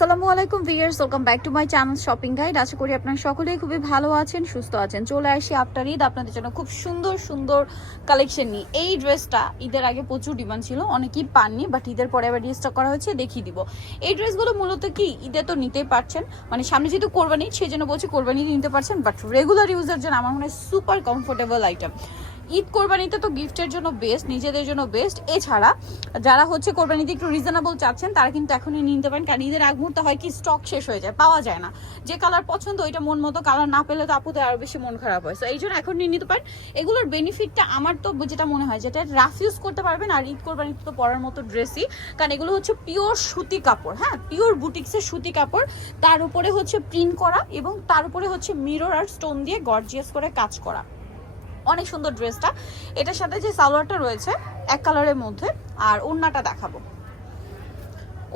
আসসালামু আলাইকুম viewers welcome back to my channel shopping guide. আশা করি আপনারা সকলেই খুবই ভালো আছেন, সুস্থ আছেন। চলে আসি আফটার ঈদ, আপনাদের জন্য খুব সুন্দর সুন্দর কালেকশন নিয়ে। এই ড্রেসটা ঈদের আগে প্রচুর ডিমান্ড ছিল, অনেকেই পাননি বাট ঈদের পরে আবার রিস্টক করা হয়েছে, দেখিয়ে দিব। এই ড্রেসগুলো মূলত কি? ঈদে তো নিতেই পারছেন। মানে সামনে যেহেতু কোরবানি, সেই জন্য বলছি কোরবানি নিতে পারছেন বাট রেগুলার ইউজের জন্য আমার মনে হয় সুপার কমফোর্টেবল আইটেম ঈদ কোরবানিতে তো গিফটের জন্য বেস্ট নিজেদের জন্য বেস্ট এছাড়া যারা হচ্ছে কোরবানিতে একটু রিজনেবল চাচ্ছেন, তারা কিন্তু এখনই নিতে পারেন, কারণ ঈদের আগ মুহূর্তে হয় কি স্টক শেষ হয়ে যায়, পাওয়া যায় না। যে কালার পছন্দ, ওইটা মন মতো কালার না পেলে তো আপুদের আরও বেশি মন খারাপ হয়। তো এই জন্য এখন নিয়ে নিতে পারেন। এগুলোর বেনিফিটটা আমার তো যেটা মনে হয়, যেটা রাফ ইউজ করতে পারবেন, আর ঈদ কোরবানিতে তো পরার মতো ড্রেসই কারণ এগুলো হচ্ছে পিওর সুতি কাপড় হ্যাঁ? পিওর বুটিক্সের সুতি কাপড়। তার উপরে হচ্ছে প্রিন্ট করা এবং তার উপরে হচ্ছে মিরর আর স্টোন দিয়ে গর্জিয়াস করে কাজ করা। অনেক সুন্দর ড্রেসটা এটার সাথে যে সালোয়ারটা রয়েছে এক কালারের মধ্যে আর ওড়নাটা দেখাবো।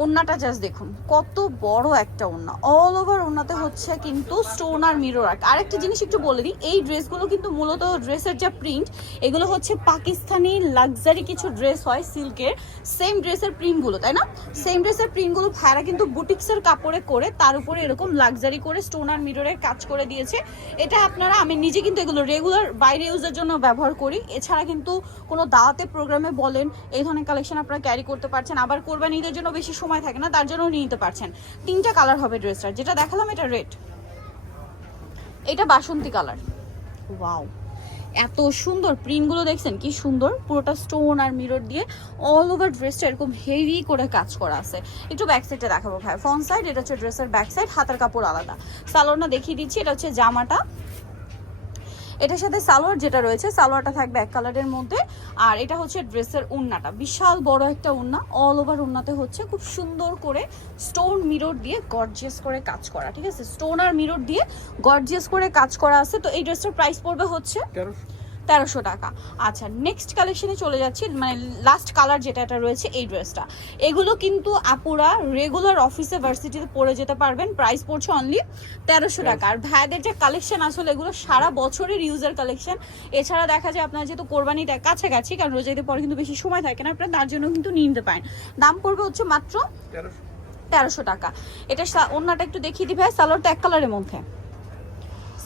ওড়নাটা জাস্ট দেখুন। কত বড় একটা ওড়না অল ওভার ওড়নাতে হচ্ছে কিন্তু স্টোন আর মিরর আর্ট আরেকটা জিনিস একটু বলে দিই, এই ড্রেসগুলো কিন্তু মূলত ড্রেসের যা প্রিন্ট এগুলো হচ্ছে পাকিস্তানি লাক্সারি কিছু ড্রেস হয় সিল্কের। সেম ড্রেসের প্রিন্টগুলো তাই না? সেম ড্রেসের প্রিন্টগুলো ভাড়া কিন্তু বুটিক্সের কাপড়ে করে তার উপরে এরকম লাক্সারি করে স্টোন আর মিররের কাজ করে দিয়েছে। এটা আপনারা, আমি নিজে কিন্তু এগুলো রেগুলার বাইরে ইউজের জন্য ব্যবহার করি। এছাড়া কিন্তু কোনো দাওয়াতে প্রোগ্রামে বলেন, এই ধরনের কালেকশন আপনারা ক্যারি করতে পারছেন। আবার কোরবানিদের জন্য বেশি সময় থাকে না, তার জন্য নিয়ে নিতে পারছেন। তিনটা কালার হবে ড্রেসটার যেটা দেখালাম এটা রেড এটা বাসন্তী কালার ওয়াও এত সুন্দর প্রিন্টগুলো দেখছেন, কি সুন্দর? পুরোটা স্টোন আর মিরর দিয়ে অল ওভার ড্রেসটা এরকম হেভি করে কাজ করা আছে। একটু ব্যাক সাইডটা দেখাবো ভাই। ফ্রন্ট সাইড এটা হচ্ছে ড্রেসের ব্যাক সাইড হাতের কাপড় আলাদা। সালোয়ারটা দেখিয়ে দিচ্ছি, এটা হচ্ছে জামাটা। এটার সাথে সালোয়ার যেটা রয়েছে, সালোয়ারটা থাকবে এক কালারের মধ্যে। আর এটা হচ্ছে ড্রেসের উন্নাটা। বিশাল বড় একটা উন্না অল ওভার উন্নাতে হচ্ছে খুব সুন্দর করে স্টোন মিরর দিয়ে গর্জিয়াস করে কাজ করা, ঠিক আছে? স্টোন আর মিরর দিয়ে গর্জিয়াস করে কাজ করা আছে। তো এই ড্রেসটার প্রাইস পড়বে হচ্ছে তেরোশো টাকা। আচ্ছা নেক্সট কালেকশনে চলে যাচ্ছি মানে লাস্ট কালার যেটা এটা রয়েছে এই ড্রেসটা এগুলো কিন্তু আপুরা রেগুলার অফিসে ভার্সিটিতে পরে যেতে পারবেন। প্রাইস পড়ছে অনলি তেরোশো টাকা। আর ভাইদের যে কালেকশন আসলে এগুলো সারা বছরের ইউজার কালেকশন এছাড়া দেখা যায় আপনার যেহেতু কোরবানিটা কাছাকাছি কারণ রোজাইতে পরে কিন্তু বেশি সময় থাকে না আপনার তার জন্য কিন্তু নিতে পারেন। দাম পড়বে হচ্ছে মাত্র তেরোশো। টাকা। এটা ওড়নাটা একটু দেখিয়ে দিবে সালোয়ারটা এক কালারের মধ্যে।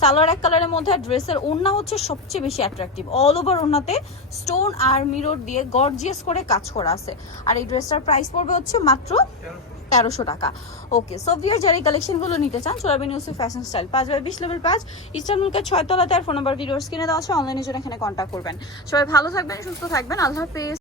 সালোয়ার এক কালারের মধ্যে ড্রেসের ওড়না হচ্ছে সবচেয়ে বেশি অ্যাট্রাকটিভ অল ওভার ওড়নাতে স্টোন আর মিরর দিয়ে গর্জিয়াস করে কাজ করা আছে। আর এই ড্রেসটার প্রাইস পড়বে হচ্ছে মাত্র তেরোশো টাকা। ওকে সো ভিয়ার যারা এই কালেকশনগুলো নিতে চান চলাবেন ইউসুফ ফ্যাশন স্টাইল পাঁচ বাই বিশ লেভেল পাঁচ ইস্টার্নুলকে ছয়তলাতে আর ফোন নাম্বার ভিডিওর কিনে দেওয়া আছে অনলাইনে জন্য এখানে কন্ট্যাক্ট করবেন। সবাই ভালো থাকবেন, সুস্থ থাকবেন, আল্লাহ হাফেজ।